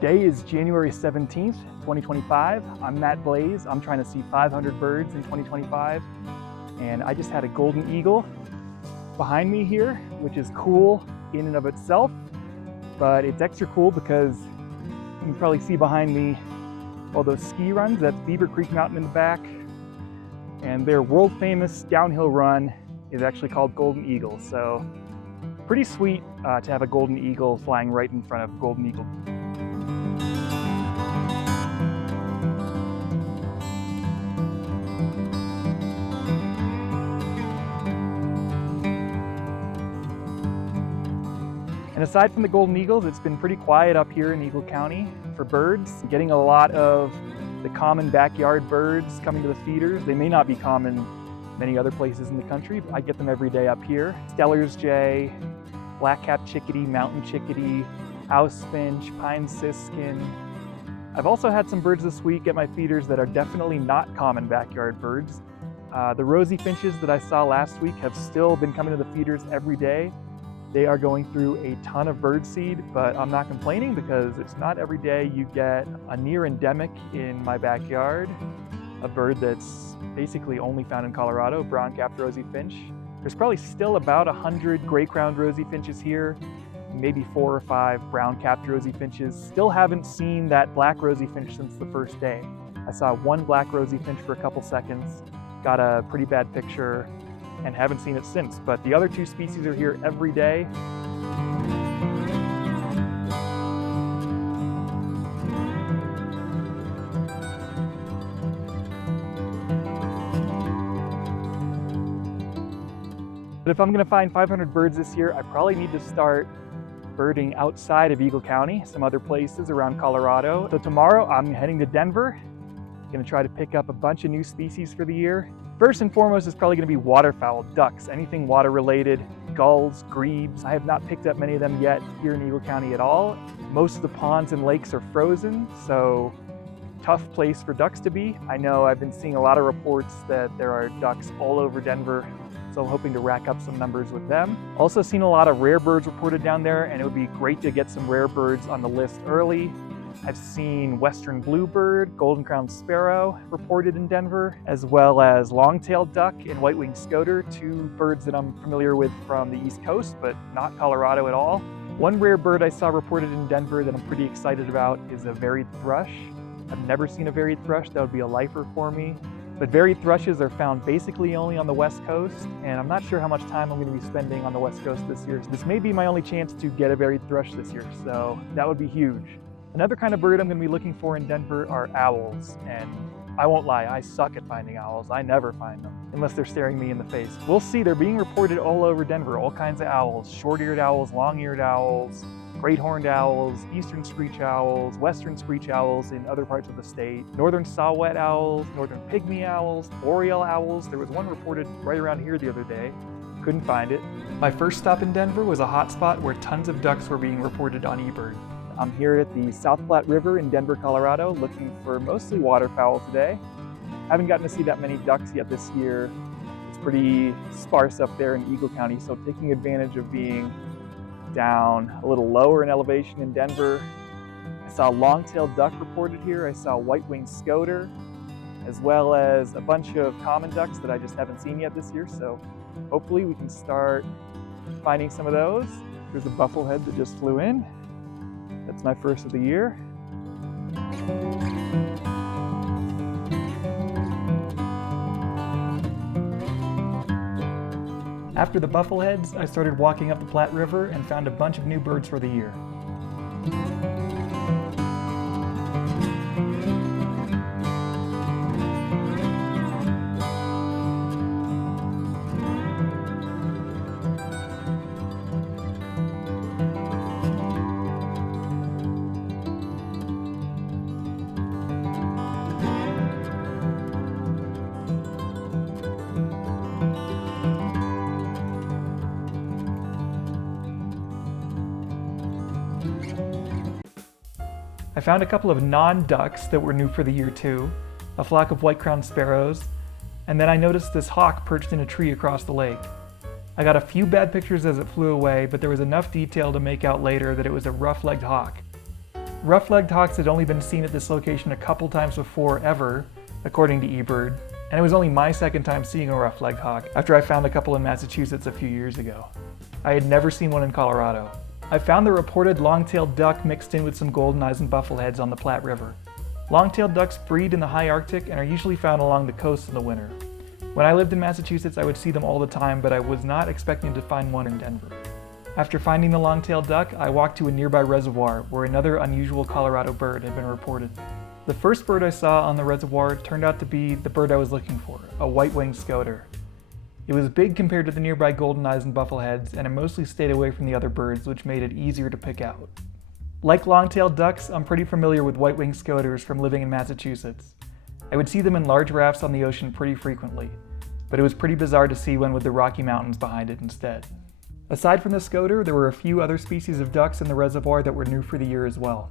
Today is January 17th, 2025. I'm Matt Blaze. I'm trying to see 500 birds in 2025. And I just had a golden eagle behind me here, which is cool in and of itself. But it's extra cool because you can probably see behind me all those ski runs. That's Beaver Creek Mountain in the back. And their world famous downhill run is actually called Golden Eagle. So pretty sweet to have a golden eagle flying right in front of Golden Eagle. And aside from the golden eagles, it's been pretty quiet up here in Eagle County for birds. Getting a lot of the common backyard birds coming to the feeders. They may not be common many other places in the country, but I get them every day up here. Steller's jay, black-capped chickadee, mountain chickadee, house finch, pine siskin. I've also had some birds this week at my feeders that are definitely not common backyard birds. The Rosy Finches that I saw last week have still been coming to the feeders every day. They are going through a ton of bird seed, but I'm not complaining because it's not every day you get a near endemic in my backyard, a bird that's basically only found in Colorado, brown-capped Rosy Finch. There's probably still about 100 gray-crowned Rosy Finches here, maybe 4 or 5 brown-capped Rosy Finches. Still haven't seen that black Rosy Finch since the first day. I saw one black Rosy Finch for a couple seconds, got a pretty bad picture, and haven't seen it since. But the other 2 species are here every day. But if I'm gonna find 500 birds this year, I probably need to start birding outside of Eagle County, some other places around Colorado. So tomorrow I'm heading to Denver. Gonna try to pick up a bunch of new species for the year. First and foremost is probably gonna be waterfowl, ducks, anything water related, gulls, grebes. I have not picked up many of them yet here in Eagle County at all. Most of the ponds and lakes are frozen, so tough place for ducks to be. I know I've been seeing a lot of reports that there are ducks all over Denver, so I'm hoping to rack up some numbers with them. Also seen a lot of rare birds reported down there, and it would be great to get some rare birds on the list early. I've seen western bluebird, golden-crowned sparrow reported in Denver, as well as long-tailed duck and white-winged scoter, 2 birds that I'm familiar with from the East Coast, but not Colorado at all. One rare bird I saw reported in Denver that I'm pretty excited about is a varied thrush. I've never seen a varied thrush. That would be a lifer for me. But varied thrushes are found basically only on the West Coast, and I'm not sure how much time I'm going to be spending on the West Coast this year. So this may be my only chance to get a varied thrush this year, so that would be huge. Another kind of bird I'm going to be looking for in Denver are owls, and I won't lie, I suck at finding owls. I never find them, unless they're staring me in the face. We'll see, they're being reported all over Denver, all kinds of owls, short-eared owls, long-eared owls, great-horned owls, eastern screech owls, western screech owls in other parts of the state, northern saw-whet owls, northern pygmy owls, boreal owls. There was one reported right around here the other day. Couldn't find it. My first stop in Denver was a hotspot where tons of ducks were being reported on eBird. I'm here at the South Platte River in Denver, Colorado, looking for mostly waterfowl today. Haven't gotten to see that many ducks yet this year. It's pretty sparse up there in Eagle County, so taking advantage of being down a little lower in elevation in Denver. I saw long-tailed duck reported here. I saw white-winged scoter, as well as a bunch of common ducks that I just haven't seen yet this year, so hopefully we can start finding some of those. There's a bufflehead that just flew in. That's my first of the year. After the buffleheads, I started walking up the Platte River and found a bunch of new birds for the year. I found a couple of non-ducks that were new for the year too, a flock of white-crowned sparrows, and then I noticed this hawk perched in a tree across the lake. I got a few bad pictures as it flew away, but there was enough detail to make out later that it was a rough-legged hawk. Rough-legged hawks had only been seen at this location a couple times before ever, according to eBird, and it was only my second time seeing a rough-legged hawk after I found a couple in Massachusetts a few years ago. I had never seen one in Colorado. I found the reported long-tailed duck mixed in with some golden eyes and buffleheads on the Platte River. Long-tailed ducks breed in the high Arctic and are usually found along the coast in the winter. When I lived in Massachusetts, I would see them all the time, but I was not expecting to find one in Denver. After finding the long-tailed duck, I walked to a nearby reservoir where another unusual Colorado bird had been reported. The first bird I saw on the reservoir turned out to be the bird I was looking for, a white-winged scoter. It was big compared to the nearby golden eyes and buffleheads, and it mostly stayed away from the other birds, which made it easier to pick out. Like long-tailed ducks, I'm pretty familiar with white-winged scoters from living in Massachusetts. I would see them in large rafts on the ocean pretty frequently, but it was pretty bizarre to see one with the Rocky Mountains behind it instead. Aside from the scoter, there were a few other species of ducks in the reservoir that were new for the year as well.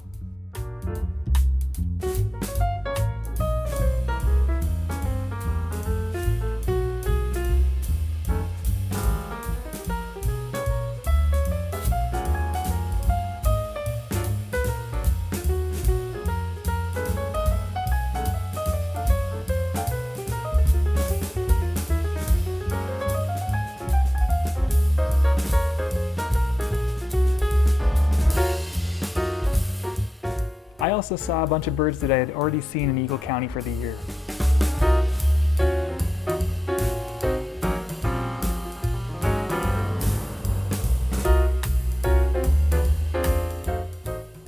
I also saw a bunch of birds that I had already seen in Eagle County for the year.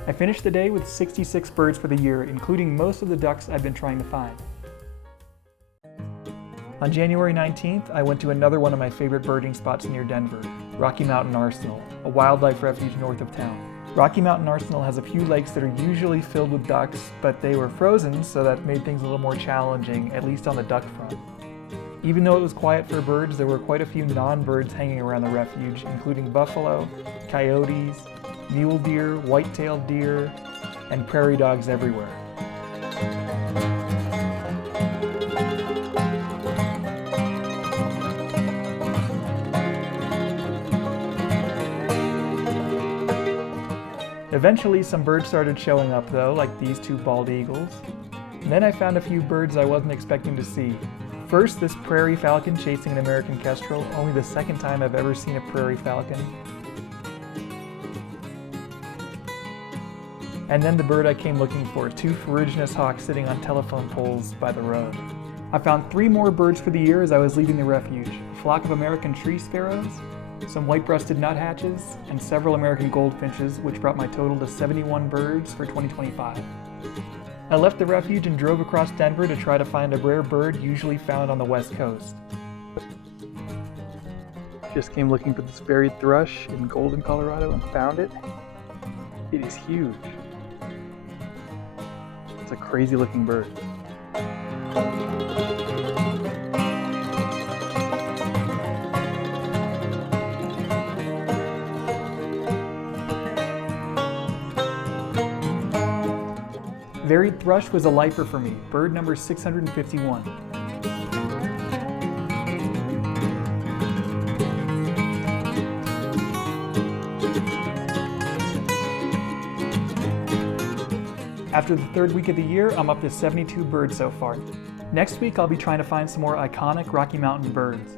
I finished the day with 66 birds for the year, including most of the ducks I've been trying to find. On January 19th, I went to another one of my favorite birding spots near Denver, Rocky Mountain Arseanl, a wildlife refuge north of town. Rocky Mountain Arseanl has a few lakes that are usually filled with ducks, but they were frozen, so that made things a little more challenging, at least on the duck front. Even though it was quiet for birds, there were quite a few non-birds hanging around the refuge, including buffalo, coyotes, mule deer, white-tailed deer, and prairie dogs everywhere. Eventually, some birds started showing up though, like these two bald eagles. And then I found a few birds I wasn't expecting to see. First, this prairie falcon chasing an American kestrel, only the second time I've ever seen a prairie falcon. And then the bird I came looking for, two ferruginous hawks sitting on telephone poles by the road. I found 3 more birds for the year as I was leaving the refuge, a flock of American tree sparrows, some white-breasted nuthatches, and several American goldfinches, which brought my total to 71 birds for 2025. I left the refuge and drove across Denver to try to find a rare bird usually found on the West Coast. Just came looking for this varied thrush in Golden, Colorado, and found it. It is huge. It's a crazy looking bird. Varied thrush was a lifer for me, bird number 651. After the 3rd week of the year, I'm up to 72 birds so far. Next week, I'll be trying to find some more iconic Rocky Mountain birds.